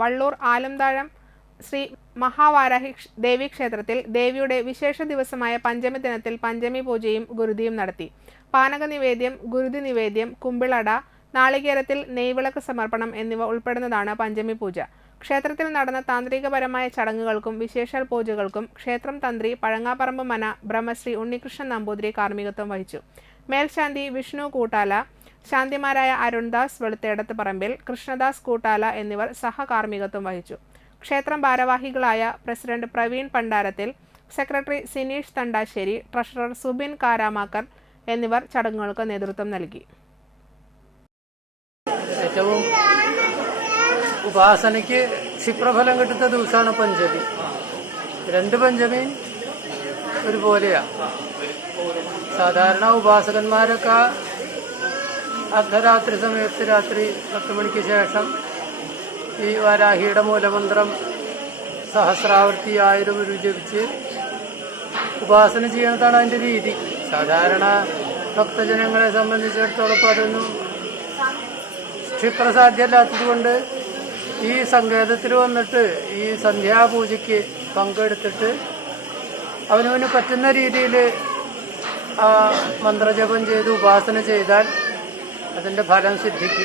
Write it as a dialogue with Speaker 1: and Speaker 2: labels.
Speaker 1: വള്ളൂർ ആലംതാഴം ശ്രീ മഹാവാരാഹി ദേവി ക്ഷേത്രത്തിൽ ദേവിയുടെ വിശേഷ ദിവസമായ പഞ്ചമി ദിനത്തിൽ പഞ്ചമി പൂജയും ഗുരുതിയും നടത്തി. പാനക നിവേദ്യം ഗുരുതി നിവേദ്യം കുമ്പിളട നാളികേരത്തിൽ നെയ്വിളക്ക് സമർപ്പണം എന്നിവ ഉൾപ്പെടുന്നതാണ് പഞ്ചമി പൂജ. ക്ഷേത്രത്തിൽ നടന്ന താന്ത്രികപരമായ ചടങ്ങുകൾക്കും വിശേഷാൽ പൂജകൾക്കും ക്ഷേത്രം തന്ത്രി പഴങ്ങാപ്പറമ്പ് മന ബ്രഹ്മശ്രീ ഉണ്ണികൃഷ്ണൻ നമ്പൂതിരി കാർമ്മികത്വം വഹിച്ചു. മേൽശാന്തി വിഷ്ണു കൂട്ടാല ശാന്തിമാരായ അരുൺദാസ് വെളുത്തേടത്ത് പറമ്പിൽ കൃഷ്ണദാസ് കൂട്ടാല എന്നിവർ സഹകാർമ്മികത്വം വഹിച്ചു. ക്ഷേത്രം ഭാരവാഹികളായ president Praveen Pandarathil secretary Sineesh Thandassery treasurer Subin Karamakkar എന്നിവർ ചടങ്ങുകൾക്ക് നേതൃത്വം നൽകി.
Speaker 2: ഏറ്റവും ഉപാസനയ്ക്ക് ക്ഷിപ്രഫലം കിട്ടുന്ന ദിവസമാണ് പഞ്ചമി. രണ്ട് പഞ്ചമി ഒരുപോലെയാ. സാധാരണ ഉപാസകന്മാരൊക്കെ അർദ്ധരാത്രി സമയത്ത് രാത്രി പത്ത് മണിക്ക് ശേഷം ഈ വാരാഹിയുടെ മൂലമന്ത്രം സഹസ്രാവർത്തി ആയിരം ജപിച്ച് ഉപാസന ചെയ്യുന്നതാണ് അതിന്റെ രീതി. സാധാരണ ഭക്തജനങ്ങളെ സംബന്ധിച്ചിടത്തോളം അതൊന്നും ക്ഷിപ്രസാധ്യമല്ലാത്തത് കൊണ്ട് ഈ സങ്കേതത്തിൽ വന്നിട്ട് ഈ സന്ധ്യാപൂജയ്ക്ക് പങ്കെടുത്തിട്ട് അവനവന് പറ്റുന്ന രീതിയിൽ മന്ത്രജപം ചെയ്ത് ഉപാസന ചെയ്താൽ এজন্য ভাড়া আনছি ঠিকই